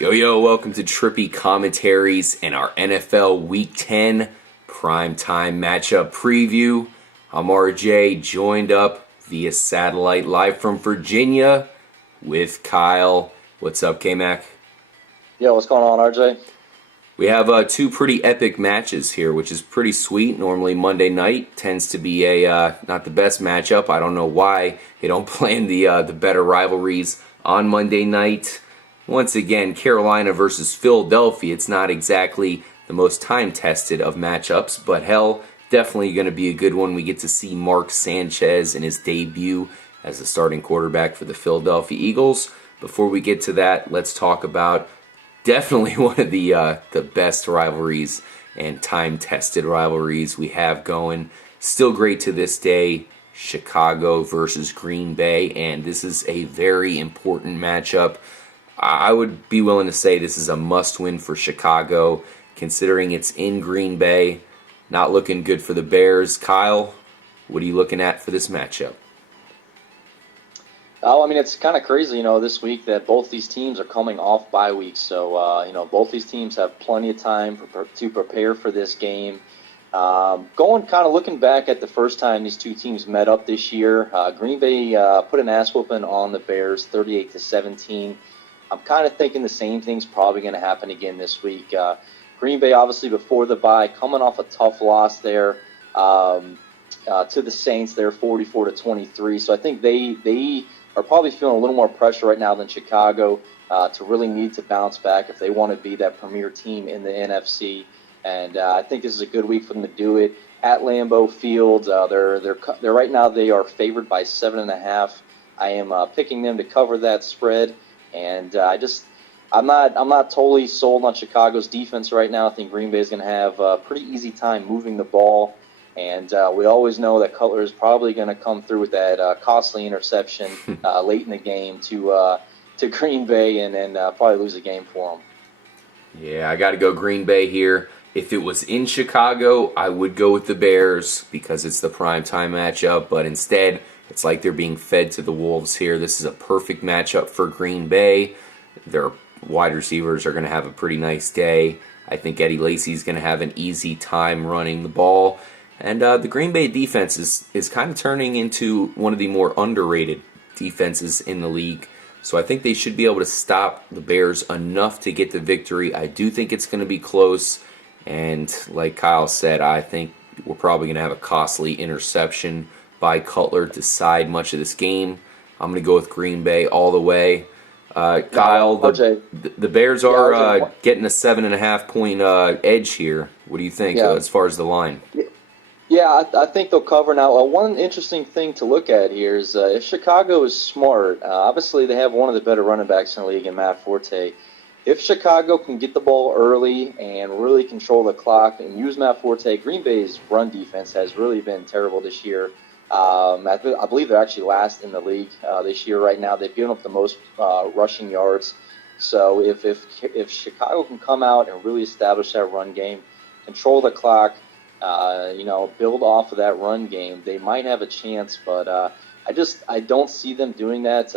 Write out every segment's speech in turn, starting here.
Yo, welcome to Trippy Commentaries and our NFL Week 10 primetime matchup preview. I'm RJ, joined up via satellite live from Virginia with Kyle. What's up, K-Mac? Yo, what's going on, RJ? We have two pretty epic matches here, which is pretty sweet. Normally Monday night tends to be not the best matchup. I don't know why they don't plan the better rivalries on Monday night. Once again, Carolina versus Philadelphia. It's not exactly the most time-tested of matchups, but hell, definitely going to be a good one. We get to see Mark Sanchez in his debut as the starting quarterback for the Philadelphia Eagles. Before we get to that, let's talk about definitely one of the best rivalries and time-tested rivalries we have going. Still great to this day, Chicago versus Green Bay, and this is a very important matchup. I would be willing to say this is a must-win for Chicago, considering it's in Green Bay. Not looking good for the Bears. Kyle, what are you looking at for this matchup? Oh, I mean, it's kind of crazy, this week that both these teams are coming off bye weeks. So, both these teams have plenty of time to prepare for this game. Looking back at the first time these two teams met up this year, Green Bay put an ass whooping on the Bears, 38-17. I'm kind of thinking the same thing's probably going to happen again this week. Green Bay, obviously, before the bye, coming off a tough loss there to the Saints, they're 44-23. So I think they are probably feeling a little more pressure right now than Chicago to really need to bounce back if they want to be that premier team in the NFC. And I think this is a good week for them to do it at Lambeau Field. They're right now they are favored by 7.5. I am picking them to cover that spread. And I'm not totally sold on Chicago's defense right now. I think Green Bay is going to have a pretty easy time moving the ball. And we always know that Cutler is probably going to come through with that costly interception late in the game to Green Bay and probably lose the game for them. Yeah, I got to go Green Bay here. If it was in Chicago, I would go with the Bears because it's the primetime matchup. But instead, it's like they're being fed to the wolves here. This is a perfect matchup for Green Bay. Their wide receivers are going to have a pretty nice day. I think Eddie Lacy's going to have an easy time running the ball. And the Green Bay defense is kind of turning into one of the more underrated defenses in the league. So I think they should be able to stop the Bears enough to get the victory. I do think it's going to be close. And like Kyle said, I think we're probably going to have a costly interception by Cutler to decide much of this game. I'm going to go with Green Bay all the way. Kyle, the Bears are getting a 7.5 point edge here. What do you think as far as the line? Yeah, I think they'll cover. Now, one interesting thing to look at here is if Chicago is smart, obviously they have one of the better running backs in the league in Matt Forte. If Chicago can get the ball early and really control the clock and use Matt Forte, Green Bay's run defense has really been terrible this year. I believe they're actually last in the league this year right now. They've given up the most rushing yards. So if Chicago can come out and really establish that run game, control the clock, build off of that run game, they might have a chance. But I don't see them doing that.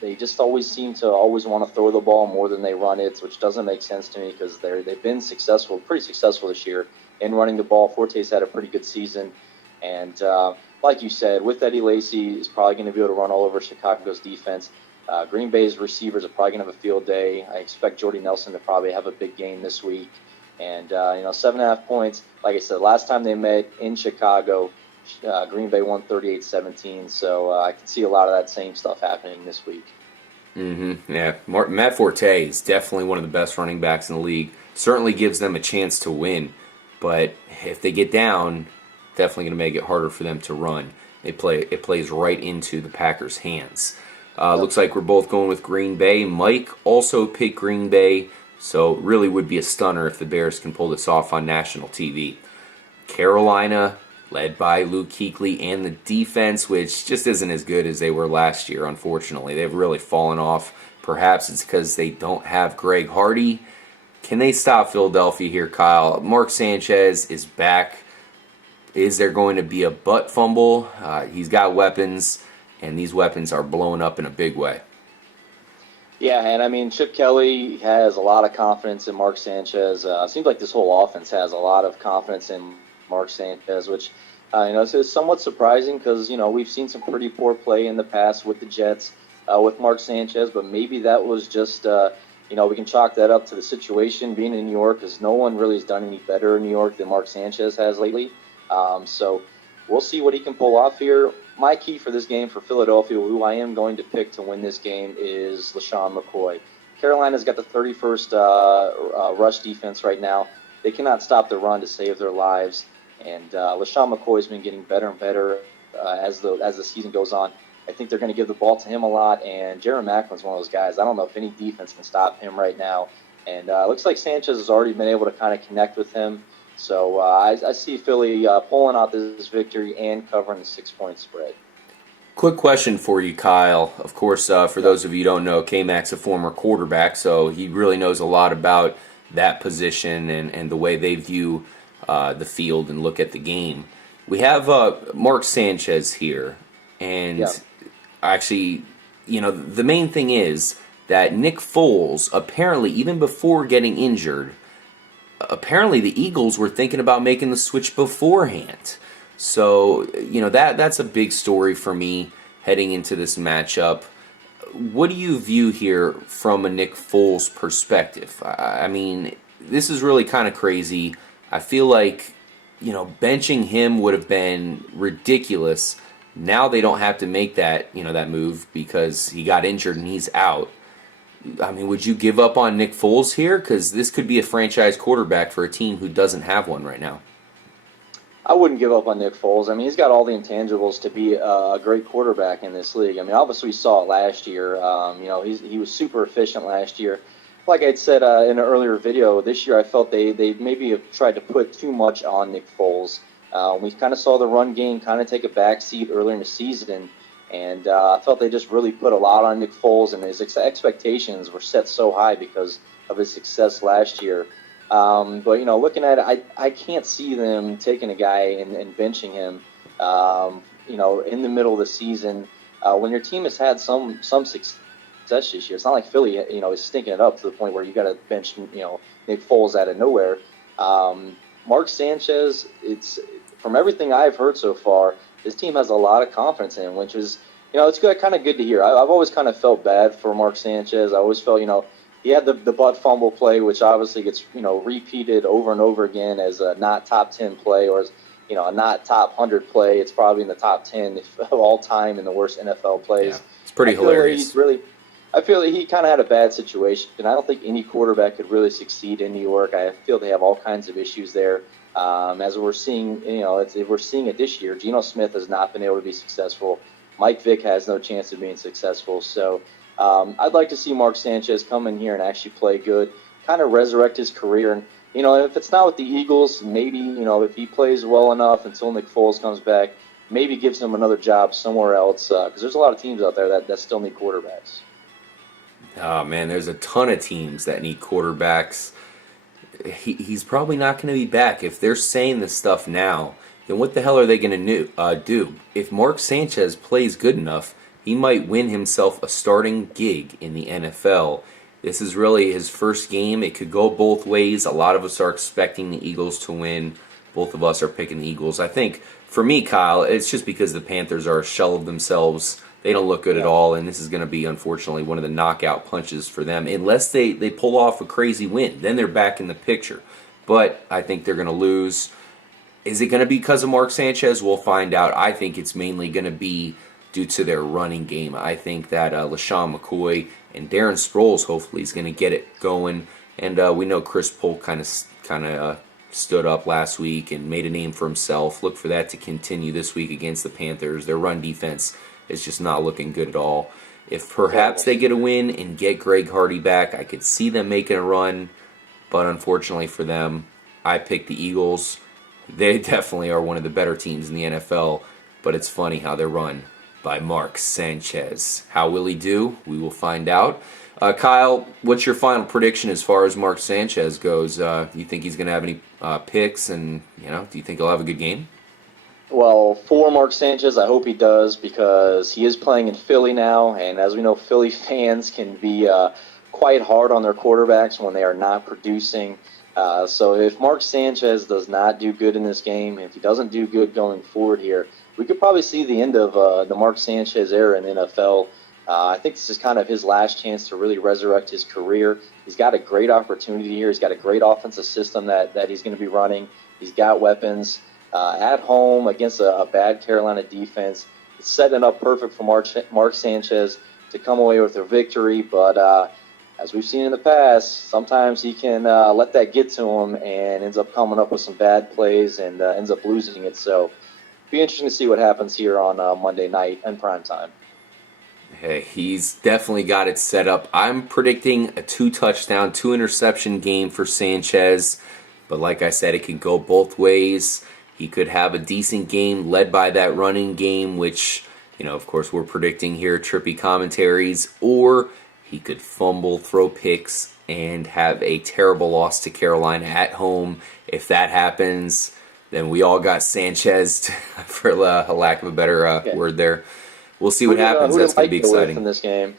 They just always seem to want to throw the ball more than they run it, which doesn't make sense to me because they've been pretty successful this year in running the ball. Forte's had a pretty good season. And like you said, with Eddie Lacy, is probably going to be able to run all over Chicago's defense. Green Bay's receivers are probably going to have a field day. I expect Jordy Nelson to probably have a big game this week. And, 7.5 points. Like I said, last time they met in Chicago, Green Bay won 38-17. So I can see a lot of that same stuff happening this week. Yeah, Matt Forte is definitely one of the best running backs in the league. Certainly gives them a chance to win. But if they get down, definitely going to make it harder for them to run. It plays right into the Packers' hands. Looks like we're both going with Green Bay. Mike also picked Green Bay, so it really would be a stunner if the Bears can pull this off on national TV. Carolina, led by Luke Kuechly, and the defense, which just isn't as good as they were last year, unfortunately. They've really fallen off. Perhaps it's because they don't have Greg Hardy. Can they stop Philadelphia here, Kyle? Mark Sanchez is back. Is there going to be a butt fumble? He's got weapons, and these weapons are blowing up in a big way. Yeah, and I mean, Chip Kelly has a lot of confidence in Mark Sanchez. Seems like this whole offense has a lot of confidence in Mark Sanchez, which is somewhat surprising because we've seen some pretty poor play in the past with the Jets with Mark Sanchez, but maybe that was just we can chalk that up to the situation being in New York because no one really has done any better in New York than Mark Sanchez has lately. So we'll see what he can pull off here. My key for this game for Philadelphia, who I am going to pick to win this game, is LaShawn McCoy. Carolina's got the 31st rush defense right now. They cannot stop the run to save their lives. And LaShawn McCoy's been getting better and better as the season goes on. I think they're going to give the ball to him a lot. And Jaron Macklin's one of those guys. I don't know if any defense can stop him right now. And it looks like Sanchez has already been able to kind of connect with him. So I see Philly pulling out this victory and covering the 6-point spread. Quick question for you, Kyle. Of course, for those of you who don't know, K-Mac's a former quarterback, so he really knows a lot about that position and the way they view the field and look at the game. We have Mark Sanchez here, and actually, the main thing is that Nick Foles, apparently, even before getting injured, apparently the Eagles were thinking about making the switch beforehand. So, that's a big story for me heading into this matchup. What do you view here from a Nick Foles perspective? I mean, this is really kind of crazy. I feel like, benching him would have been ridiculous. Now they don't have to make that move because he got injured and he's out. I mean, would you give up on Nick Foles here? Because this could be a franchise quarterback for a team who doesn't have one right now. I wouldn't give up on Nick Foles. I mean, he's got all the intangibles to be a great quarterback in this league. I mean, obviously we saw it last year. He was super efficient last year. Like I said in an earlier video, this year I felt they maybe have tried to put too much on Nick Foles. We kind of saw the run game kind of take a backseat earlier in the season. And I felt they just really put a lot on Nick Foles, and his expectations were set so high because of his success last year. But, looking at it, I can't see them taking a guy and benching him, in the middle of the season. When your team has had some success this year, it's not like Philly, is stinking it up to the point where you got to bench, Nick Foles out of nowhere. Mark Sanchez, from everything I've heard so far, this team has a lot of confidence in him, which is, it's kind of good to hear. I've always kind of felt bad for Mark Sanchez. I always felt, he had the butt fumble play, which obviously gets, repeated over and over again as a not top 10 play or as, a not top 100 play. It's probably in the top 10 of all time in the worst NFL plays. Yeah, it's pretty hilarious. I feel like he kind of had a bad situation, and I don't think any quarterback could really succeed in New York. I feel they have all kinds of issues there. As we're seeing, we're seeing it this year. Geno Smith has not been able to be successful. Mike Vick has no chance of being successful. So I'd like to see Mark Sanchez come in here and actually play good, kind of resurrect his career. And, if it's not with the Eagles, maybe, if he plays well enough until Nick Foles comes back, maybe gives him another job somewhere else because there's a lot of teams out there that still need quarterbacks. Oh, man, there's a ton of teams that need quarterbacks. He's probably not going to be back. If they're saying this stuff now, then what the hell are they going to do? If Mark Sanchez plays good enough, he might win himself a starting gig in the NFL. This is really his first game. It could go both ways. A lot of us are expecting the Eagles to win. Both of us are picking the Eagles. I think, for me, Kyle, it's just because the Panthers are a shell of themselves. They don't look good at all, and this is going to be, unfortunately, one of the knockout punches for them. Unless they pull off a crazy win, then they're back in the picture. But I think they're going to lose. Is it going to be because of Mark Sanchez? We'll find out. I think it's mainly going to be due to their running game. I think that LaShawn McCoy and Darren Sproles hopefully is going to get it going. And we know Chris Polk kind of stood up last week and made a name for himself. Look for that to continue this week against the Panthers. Their run defense is just not looking good at all. If perhaps they get a win and get Greg Hardy back, I could see them making a run. But unfortunately for them, I picked the Eagles. They definitely are one of the better teams in the NFL. But it's funny how they're run by Mark Sanchez. How will he do? We will find out. Kyle, what's your final prediction as far as Mark Sanchez goes? Do you think he's going to have any picks? And do you think he'll have a good game? Well, for Mark Sanchez, I hope he does because he is playing in Philly now, and as we know, Philly fans can be quite hard on their quarterbacks when they are not producing. So if Mark Sanchez does not do good in this game, if he doesn't do good going forward here, we could probably see the end of the Mark Sanchez era in the NFL. I think this is kind of his last chance to really resurrect his career. He's got a great opportunity here. He's got a great offensive system that he's going to be running. He's got weapons at home against a bad Carolina defense. It's setting it up perfect for Mark Sanchez to come away with a victory. But as we've seen in the past, sometimes he can let that get to him and ends up coming up with some bad plays and ends up losing it. So be interesting to see what happens here on Monday night in prime time. Hey, he's definitely got it set up. I'm predicting a 2-touchdown, 2-interception game for Sanchez. But like I said, it can go both ways. He could have a decent game led by that running game, which, of course, we're predicting here, Trippy Commentaries. Or he could fumble, throw picks, and have a terrible loss to Carolina at home. If that happens, then we all got Sanchez, for a lack of a better word there. We'll see what happens. That's going to be exciting. In this game?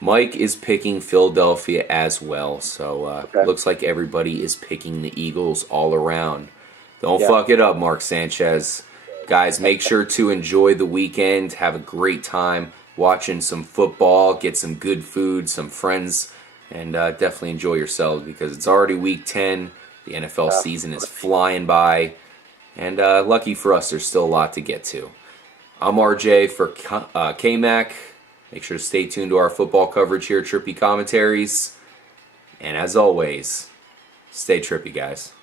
Mike is picking Philadelphia as well, so looks like everybody is picking the Eagles all around. Don't fuck it up, Mark Sanchez. Guys, make sure to enjoy the weekend. Have a great time watching some football. Get some good food, some friends, and definitely enjoy yourselves because it's already week 10. The NFL season is flying by, and lucky for us, there's still a lot to get to. I'm RJ for KMAC. Make sure to stay tuned to our football coverage here at Trippy Commentaries. And as always, stay trippy, guys.